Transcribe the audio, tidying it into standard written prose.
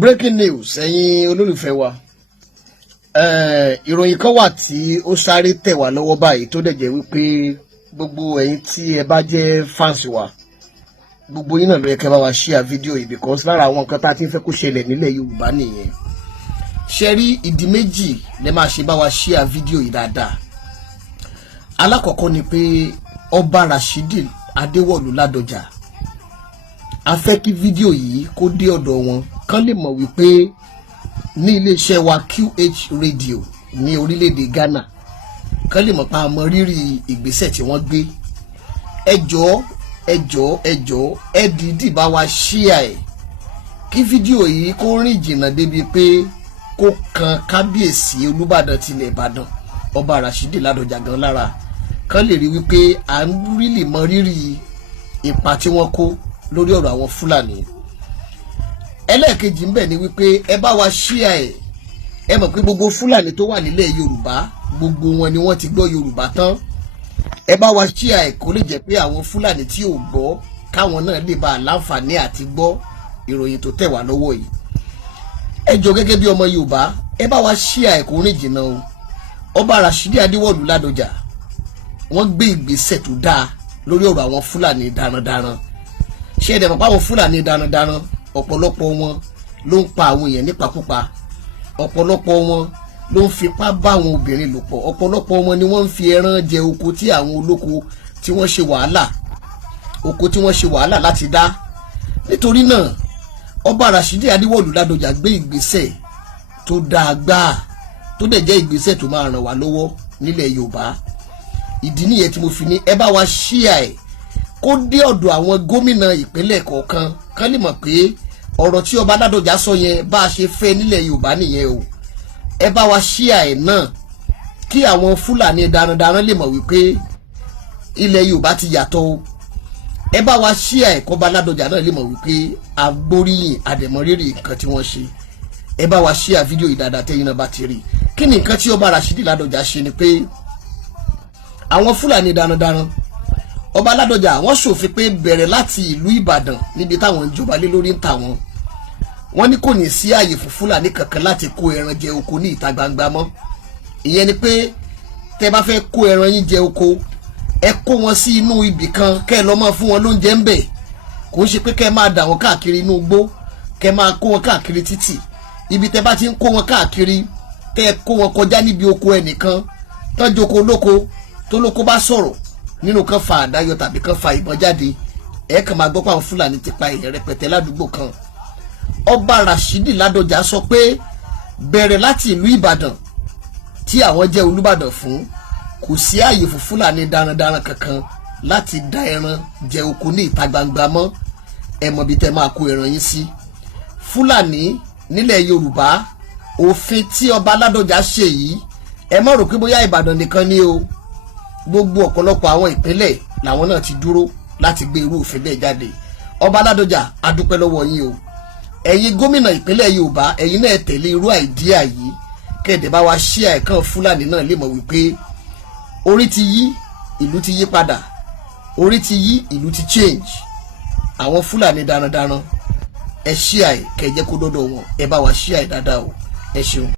Breaking news, ẹ̀yin olólùfẹ́ wa. Ìròyìn kan wà tí ó sáré tẹ̀ wá lọ́wọ́ báyìí tó dẹ̀ jẹ́ wípé gbogbo ẹ̀yin tí ẹ bá jẹ́ fans wa, gbogbo yín náà ló yẹ kẹ́ bá wa share fídíò yìí because lára àwọn nǹkan tá a ti ń fẹ́ kó ṣẹlẹ̀ nílẹ̀ Yorùbá nìyẹn. Ṣé rí ìdí méjì lẹ máa ṣe bá wa share fídíò yìí dáadáa. Alákọ̀ọ́kọ́ ni pé Ọba Ladoja a fẹ́ kí fídíò yìí kó dé ọ̀dọ̀ wọn kán lè mọ̀ wípé ní iléeṣẹ́ wa QH radio ní orílẹ̀-èdè Ghana kán lè mọ̀ pa àmọ́ rírì ìgbésẹ̀ tí wọ́n gbé. Ẹ jọ̀ọ́ ẹ dìídì bá wa share ẹ̀ kí fídíò yìí kó rìn jìnnà débi pé kó kan kábíyèsí Olubadan tilẹ̀ Ìbàdàn Ọba Ladoja gan lára kán lè rí wípé à ń rílì mọ rírì ipa tí wọ́n kó lórí ọ̀rọ̀ àwọn Fúlàní. Ẹlẹ́ẹ̀kejì ń bẹ ni wípé ẹ bá wa share ẹ̀. Ẹ mọ̀ pé gbogbo Fúlàní tó wà nílẹ̀ Yorùbá gbogbo wọn ni wọ́n ti gbọ́ Yorùbá tán. Ẹ bá wa share ẹ̀ kó lè jẹ́ pé àwọn Fúlàní tí ò gbọ́ káwọn náà lè bá láǹfààní àti gbọ́ ìròyìn tó tẹ̀ wá lọ́wọ́ yìí. Ẹ jọ̀ọ́ gẹ́gẹ́ bí ọmọ Yorùbá ẹ bá wa share ẹ̀ kó rìn jìnnà o. Ọba Ladoja wọ́n gbé ìgbésẹ̀ tó dáa lórí ọ̀rọ̀ àwọn Fúlàní darandaran. Ṣé ẹ dẹ̀ mọ̀ pé àwọn Fúlàní darandaran ọ̀pọ̀lọpọ̀ wọn ló ń pa àwọn èèyàn nípakúpa, ọ̀pọ̀lọpọ̀ wọn ló ń fipá bá àwọn obìnrin lò pọ̀, ọ̀pọ̀lọpọ̀ wọn ni wọ́n ń fi ẹran jẹ oko tí àwọn olóko tí wọ́n ṣe wàhálà láti dá. Nítorí náà Ọba Ladoja gbé ìgbésẹ̀ tó dáa gbáà tó dẹ̀ jẹ́ ìgbésẹ̀ tó máa ràn wá lọ́wọ́ nílẹ̀ Yorùbá. Ìdí nìyẹn tí mo fi ní ẹ bá wa share ẹ̀ kó dé ọ̀dọ̀ àwọn gómìnà ìpínlẹ̀ kọ̀ọ̀kan kán lè mọ̀ pé ọ̀rọ̀ tí Ọba Ladoja sọ yẹn bá a ṣe fẹ́ nílẹ̀ Yorùbá nìyẹn o. Ẹ bá wa share ẹ̀ náà kí àwọn Fúlàní darandaran lè mọ̀ wípé ilẹ̀ Yorùbá ti yàtọ̀ o. Ẹ bá wa share ẹ̀ k'Ọba Ladoja náà lè mọ̀ wípé agbóríyìn àdẹ̀mọ́rírì nǹkan tí wọ́n ṣe. Ẹ bá wa share fídíò yìí dáadáa tẹ́yìn náà bá ti rí. Kí ni nǹkan tí Ọba Ladoja ṣe ni pé àwọn Fúlàní darandaran Ọba Ladoja wọ́n ṣòfin pé bẹ̀rẹ̀ láti ìlú Ìbàdàn níbi táwọn ń jọba lé lórí ń tà wọ́n. Wọ́n ní kò ní sí ààyè fún Fúlàní kankan láti kó ẹran jẹ oko ní ìta gbangba mọ́. Ìyẹn ni pé tẹ́ bá fẹ́ kó ẹran yín jẹ oko ẹ kó wọn sí inú ibì kan kẹ́ ẹ lọ máa fún wọn lóúnjẹ ń bẹ̀. Kò ń ṣe pé kẹ́ ẹ máa dà wọ́n káàkiri inú igbó kẹ́ ẹ máa kó wọn káàkiri títì. Ibi tẹ́ bá ti ń kó wọn káàkiri tẹ́ ẹ kó wọn kọjá níbi oko ẹnìkan tọ́jú oko lóko tó lóko bá sọ̀rọ̀ nínú kan fa àdáyọ tàbí kan fa ìbọn jáde ẹ kàn máa gbọ́ pé àwọn Fúlàní ti pa èèyàn rẹpẹtẹ ládùúgbò kan. Ọba Ladoja sọ pé bẹ̀rẹ̀ láti ìlú Ìbàdàn tí àwọn jẹ́ Olubadan fún kò sí ààyè fún Fúlàní darandaran kankan láti dá ẹran jẹ oko ní ìta gbangba mọ́. Ẹ mọ̀ bí tẹ́ máa kó ẹran yín sí. Fúlàní nílẹ̀ Yorùbá òfin tí Ọba Ladoja ṣe yìí ẹ má rò pé bóyá Ìbàdàn nìkan ni o. Gbogbo ọ̀pọ̀lọpọ̀ àwọn ìpínlẹ̀ làwọn náà ti dúró láti gbé irú òfin bẹ́ẹ̀ jáde. Ọba Ladoja a dúpẹ́ lọ́wọ́ yín o. Ẹ̀yin gómìnà ìpínlẹ̀ Yorùbá ẹ̀yin náà tẹ̀lé irú àìdíà yìí kẹ́ẹ̀dẹ̀ bá wa share ẹ̀kan Fúlàní náà lè mọ̀ wípé orí ti yí ìlú ti yí padà, orí ti yí ìlú ti change. Àwọn Fúlàní darandaran ẹ share ẹ̀ kẹ́ ẹ jẹ́ kó dọ́dọ̀ wọn, ẹ bá wa share ẹ̀ dáadáa o. Ẹ ṣeun.